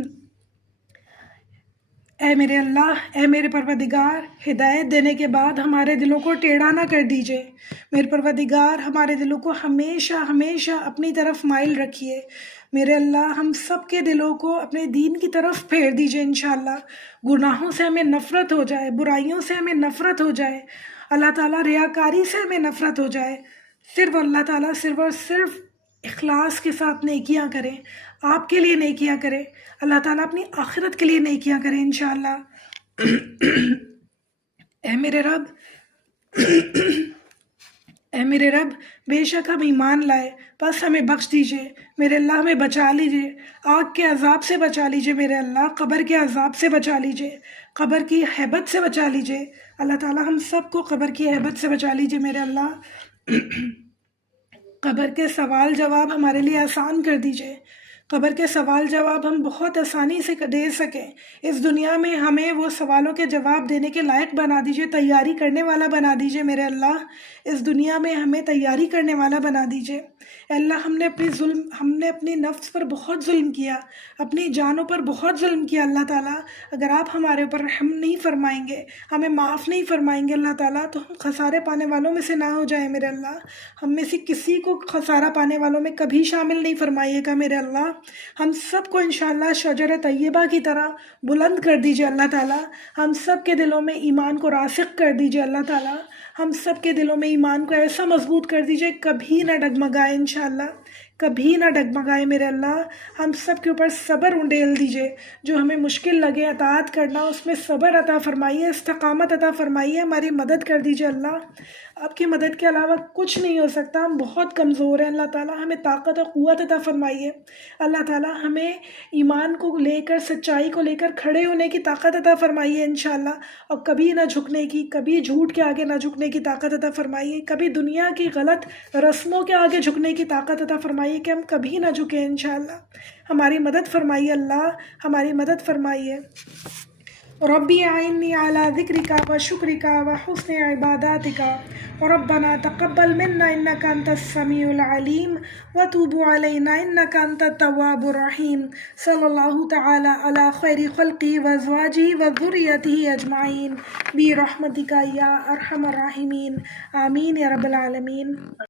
اے میرے اللہ، اے میرے پروردگار، ہدایت دینے کے بعد ہمارے دلوں کو ٹیڑھا نہ کر دیجیے، میرے پروردگار ہمارے دلوں کو ہمیشہ ہمیشہ اپنی طرف مائل رکھیے، میرے اللہ ہم سب کے دلوں کو اپنے دین کی طرف پھیر دیجیے انشاءاللہ، گناہوں سے ہمیں نفرت ہو جائے، برائیوں سے ہمیں نفرت ہو جائے، اللہ تعالیٰ ریاکاری سے ہمیں نفرت ہو جائے، صرف اللہ تعالیٰ صرف اور صرف اخلاص کے ساتھ نیکیاں کریں، آپ کے لیے نیکیاں کریں، اللہ تعالیٰ اپنی آخرت کے لیے نیکیاں کریں انشاءاللہ۔ اے میرے رب، اے میرے رب، بے شک ہم ایمان لائے، بس ہمیں بخش دیجئے، میرے اللہ ہمیں بچا لیجئے، آگ کے عذاب سے بچا لیجئے میرے اللہ، قبر کے عذاب سے بچا لیجئے، قبر کی ہیبت سے بچا لیجئے، اللہ تعالیٰ ہم سب کو قبر کی ہیبت سے بچا لیجئے میرے اللہ۔ قبر کے سوال جواب ہمارے لیے آسان کر دیجئے، قبر کے سوال جواب ہم بہت آسانی سے دے سکیں، اس دنیا میں ہمیں وہ سوالوں کے جواب دینے کے لائق بنا دیجئے، تیاری کرنے والا بنا دیجئے میرے اللہ، اس دنیا میں ہمیں تیاری کرنے والا بنا دیجئے۔ اے اللہ ہم نے اپنی نفس پر بہت ظلم کیا، اپنی جانوں پر بہت ظلم کیا اللہ تعالیٰ، اگر آپ ہمارے اوپر رحم نہیں فرمائیں گے، ہمیں معاف نہیں فرمائیں گے اللہ تعالیٰ، تو ہم خسارے پانے والوں میں سے نہ ہو جائیں میرے اللہ، ہم میں سے کسی کو خسارہ پانے والوں میں کبھی شامل نہیں فرمائیے گا میرے اللہ، ہم سب کو انشاءاللہ شجر طیبہ کی طرح بلند کر دیجئے اللہ تعالیٰ، ہم سب کے دلوں میں ایمان کو راسخ کر دیجئے اللہ تعالیٰ، ہم سب کے دلوں میں ایمان کو ایسا مضبوط کر دیجئے کبھی نہ ڈگمگائے انشاءاللہ، کبھی نہ ڈگمگائے میرے اللہ، ہم سب کے اوپر صبر انڈیل دیجئے، جو ہمیں مشکل لگے اطاعت کرنا اس میں صبر عطا فرمائیے، استقامت عطا فرمائیے، ہماری مدد کر دیجئے اللہ، آپ کی مدد کے علاوہ کچھ نہیں ہو سکتا، ہم بہت کمزور ہیں اللہ تعالیٰ، ہمیں طاقت و قوت عطا فرمائیے اللہ تعالیٰ، ہمیں ایمان کو لے کر، سچائی کو لے کر کھڑے ہونے کی طاقت عطا فرمائیے انشاءاللہ، اور کبھی نہ جھکنے کی، کبھی جھوٹ کے آگے نہ جھکنے کی طاقت عطا فرمائیے، کبھی دنیا کی غلط رسموں کے آگے جھکنے کی طاقت عطا فرمائیے کہ ہم کبھی نہ جھکیں انشاءاللہ، ہماری مدد فرمائیے اللہ، ہماری مدد فرمائیے۔ ربی اعنی علی ذکرک و شکرک و حسن عباداتک، ربنا تقبل منا انک انت السمیع العلیم وتوب علینا انک انت التواب الرحیم، صلی اللہ تعالی علی خیر خلقہ و ازواجہ و ذریتہ اجمعین برحمتک یا ارحم الراحمین، آمین یا رب العالمین۔